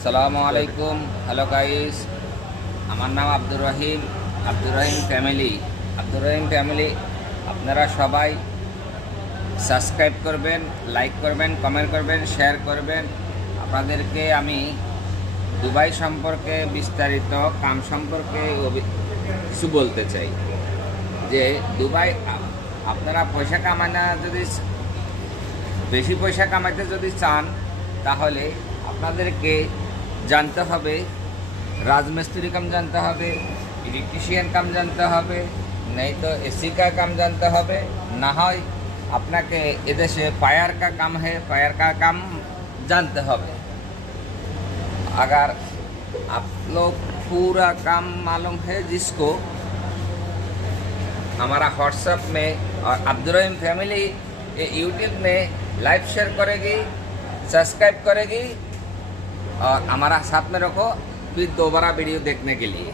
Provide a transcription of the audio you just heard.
আসসালামু আলাইকুম। Hello guys, আমার নাম আব্দুর রহিম। আব্দুর রহিম ফ্যামিলি আপনারা সবাই সাবস্ক্রাইব করবেন, লাইক করবেন, কমেন্ট করবেন, শেয়ার করবেন। আপনাদেরকে আমি দুবাই সম্পর্কে বিস্তারিত কাম সম্পর্কে কিছু বলতে চাই যে দুবাই আপনারা পয়সা কামানো যদি বেশি পয়সা কামাইতে যদি চান তাহলে আপনাদেরকে জানতে হবে রাজমিস্ত্রি কাম জানতে হবে, ইলেকট্রিশিয়ান কাম জানতে হবে, नहीं तो एसी का काम जानते হবে, ना হয় আপনাকে এদেশে फायर का काम है, फायर का काम जानते হবে। अगर आप लोग पूरा काम मालूम है जिसको हमारा व्हाट्सएप में और अब्दुर रहीम फैमिली ये यूट्यूब में लाइव शेयर करेगी, सब्सक्राइब करेगी और हमारा साथ में रखो फिर दोबारा वीडियो देखने के लिए।